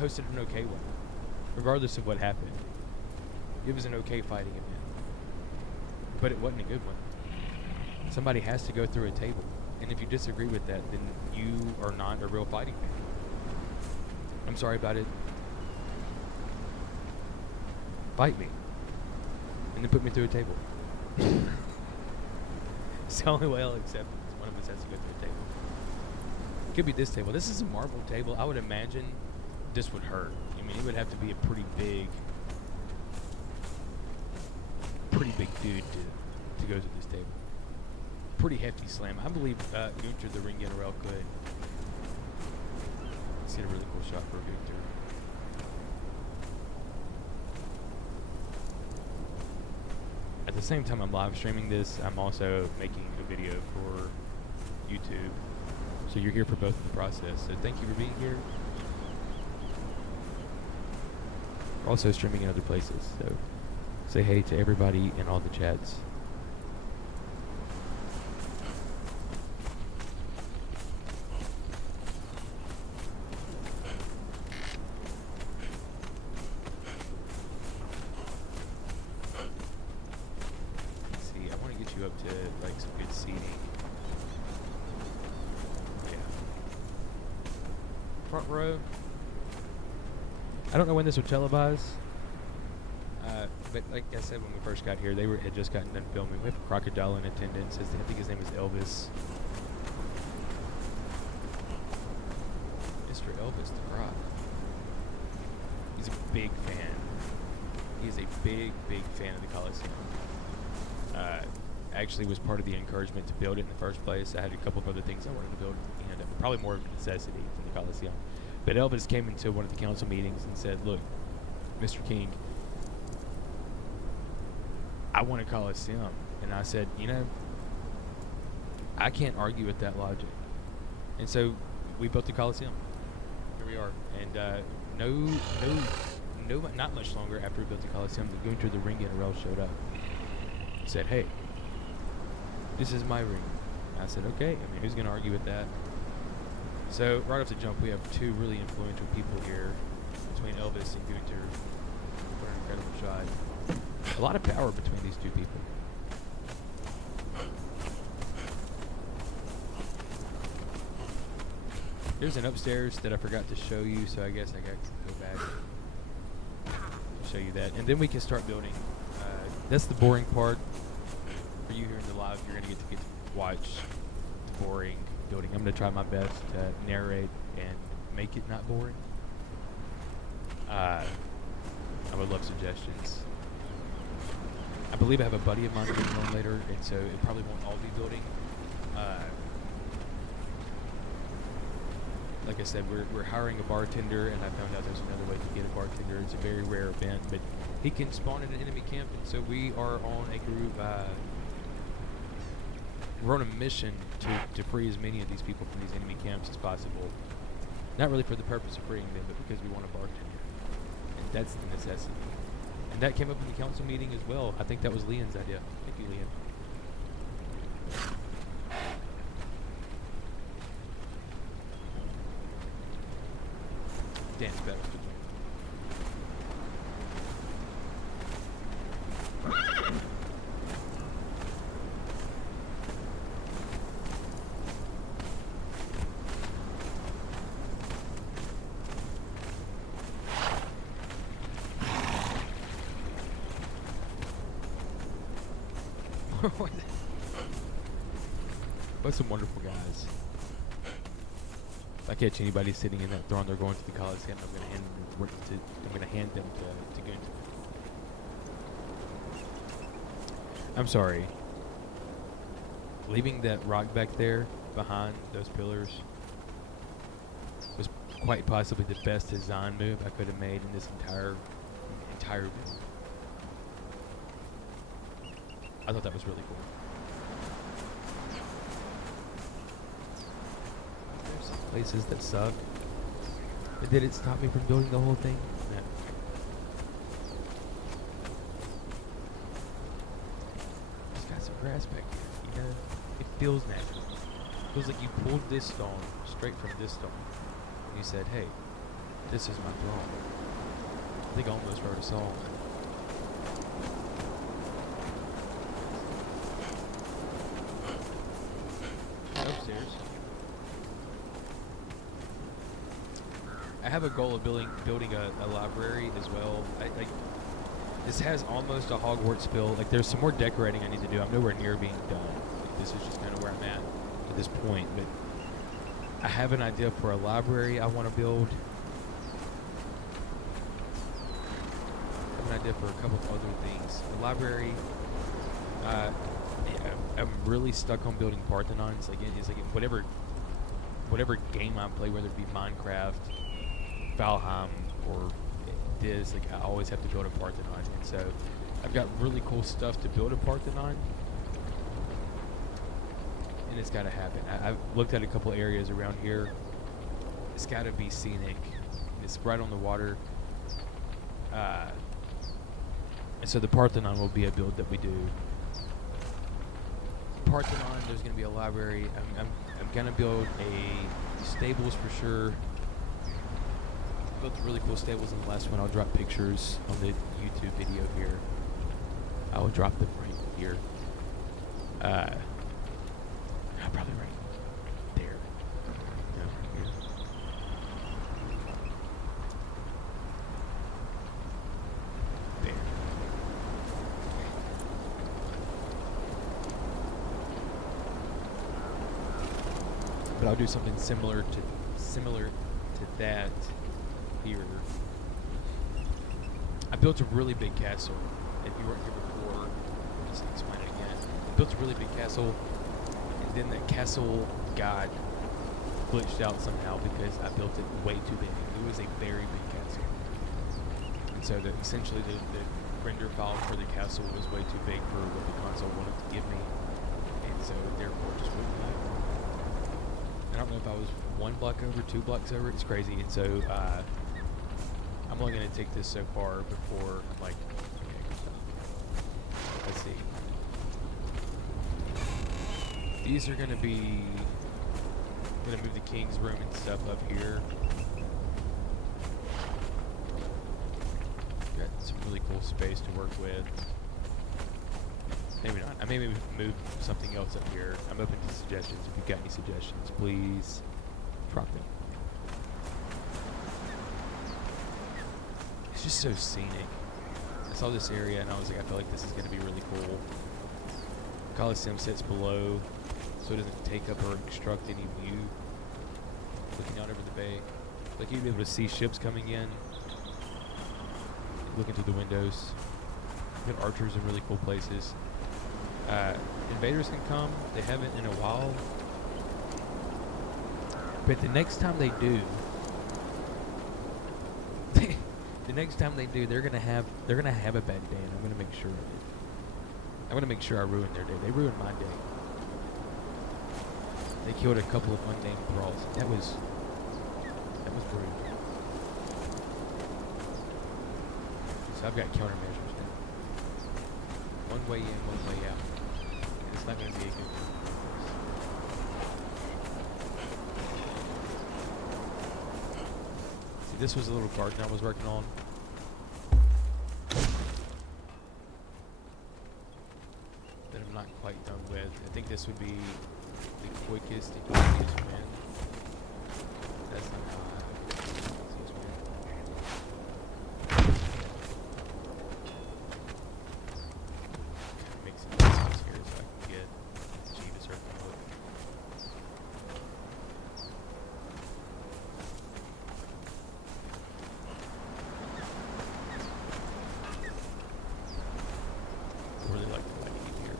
hosted an okay one, regardless of what happened. It was an okay fighting event, but it wasn't a good one. Somebody has to go through a table, and if you disagree with that, then you are not a real fighting fan. I'm sorry about it. Fight me, and then put me through a table. It's the only way I'll accept it. One of us has to go through a table. It could be this table. This is a marble table. I would imagine this would hurt. I mean, it would have to be a pretty big dude to go to this table. Pretty hefty slam. I believe Gunther, the ring general, could. Let's get a really cool shot for Gunther. At the same time I'm live streaming this, I'm also making a video for YouTube. So you're here for both of the process. So thank you for being here. We're also streaming in other places. So say hey to everybody in all the chats. Up to like some good seating. Yeah. Front row. I don't know when this will televise. But like I said, when we first got here, they had just gotten done filming. We have a crocodile in attendance. I think his name is Elvis. Mr. Elvis the Croc. He's a big fan. He is a big fan of the Coliseum. Actually was part of the encouragement to build it in the first place. I had a couple of other things I wanted to build at the end, probably more of a necessity from the Coliseum. But Elvis came into one of the council meetings and said, look, Mr. King, I want a Coliseum. And I said, you know, I can't argue with that logic. And so we built the Coliseum. Here we are. And not much longer after we built the Coliseum, the Gunther, the ring general, showed up. He said, hey, this is my ring. I said, okay. I mean, who's going to argue with that? So, right off the jump, we have two really influential people here between Elvis and Gunther. What an incredible shot. A lot of power between these two people. There's an upstairs that I forgot to show you, so I guess I got to go back to show you that. And then we can start building. That's the boring part. For you here in the live, you're going to get to watch the boring building. I'm going to try my best to narrate and make it not boring. I would love suggestions. I believe I have a buddy of mine getting on later, and so it probably won't all be building. Like I said, we're hiring a bartender, and I found out there's another way to get a bartender. It's a very rare event, but he can spawn in an enemy camp, and so we are on a group. We're on a mission to free as many of these people from these enemy camps as possible. Not really for the purpose of freeing them, but because we want a bartender. And that's the necessity. And that came up in the council meeting as well. I think that was Leon's idea. Thank you, Leon. Dance better. But some wonderful guys. If I catch anybody sitting in that throne, they're going to the Coliseum. I'm going to hand them to Gunther. I'm sorry. Leaving that rock back there behind those pillars was quite possibly the best design move I could have made in this entire build. I thought that was really cool. There's some places that suck. But did it stop me from building the whole thing? No. It's got some grass back here. You know, it feels natural. It feels like you pulled this stone straight from this stone. And you said, hey, This is my throne. I think I almost wrote a song. Upstairs. I have a goal of building a library as well. This has almost a Hogwarts feel. Like, there's some more decorating I need to do. I'm nowhere near being done. Like, this is just kind of where I'm at this point. But I have an idea for a library I want to build. I have an idea for a couple of other things. The library, I'm really stuck on building Parthenons. It's like whatever game I play, whether it be Minecraft, Valheim, or this, like, I always have to build a Parthenon. And so I've got really cool stuff to build a Parthenon, and it's got to happen. I've looked at a couple areas around here. It's got to be scenic. It's right on the water. And so the Parthenon will be a build that we do. Parthenon, there's going to be a library. I'm going to build a stables for sure. I built really cool stables in the last one. I'll drop pictures on the YouTube video here. I will drop them right here. I'll probably right there. No, here. There. But I'll do something similar to that here. I built a really big castle. If you weren't here before, I'll just explain it again. I built a really big castle, and then that castle got glitched out somehow because I built it way too big. It was a very big castle. And so essentially the render file for the castle was way too big for what the console wanted to give me. And so therefore it just wouldn't play. I don't know if I was 1 block over, 2 blocks over. It's crazy. And so I'm only going to take this so far before I'm like, okay, let's see. These are going to be, I'm going to move the king's room and stuff up here. Got some really cool space to work with. Maybe not. I may maybe move something else up here. I'm open to suggestions. If you've got any suggestions, please drop them. It's just so scenic. I saw this area and I was like, I feel like this is going to be really cool. Coliseum sits below, so it doesn't take up or obstruct any view. Looking out over the bay. Like, you'd be able to see ships coming in. Looking through the windows. Good archers in really cool places. Invaders can come. They haven't in a while. But the next time they do, they're gonna have a bad day, and I'm gonna make sure of it. I'm gonna make sure I ruin their day. They ruined my day. They killed a couple of unnamed thralls. That was brutal. So I've got countermeasures now. One way in, one way out. And it's not gonna be a good one. See, this was a little garden I was working on. That I'm not quite done with. I think this would be the quickest and easiest win. That's not how I easiest win. Kind of mix it up here so I can get achieve a certain mode. I really like the lighting in here.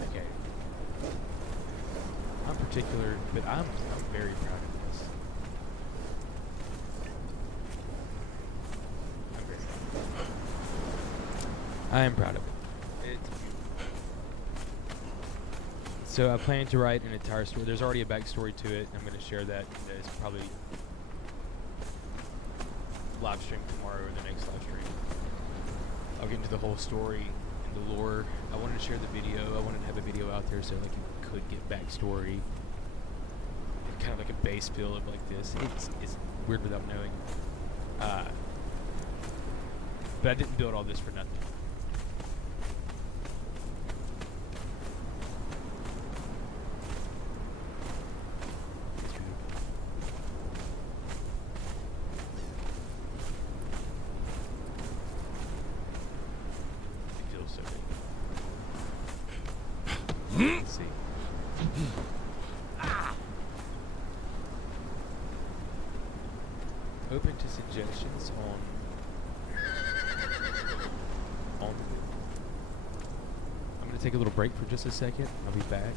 Okay. I'm particular, but I'm very proud of this. I'm very proud of it. I am proud of it. It's beautiful. So I plan to write an entire story. There's already a backstory to it. I'm going to share that. It's probably live stream tomorrow or the next live stream. I'll get into the whole story and the lore. I wanted to share the video. I wanted to have a video out there so like you could get backstory. Kind of like a base feel of like this. It's weird without knowing. But I didn't build all this for nothing. It feels so big. Let's see. Open to suggestions on I'm going to take a little break for just a second. I'll be back.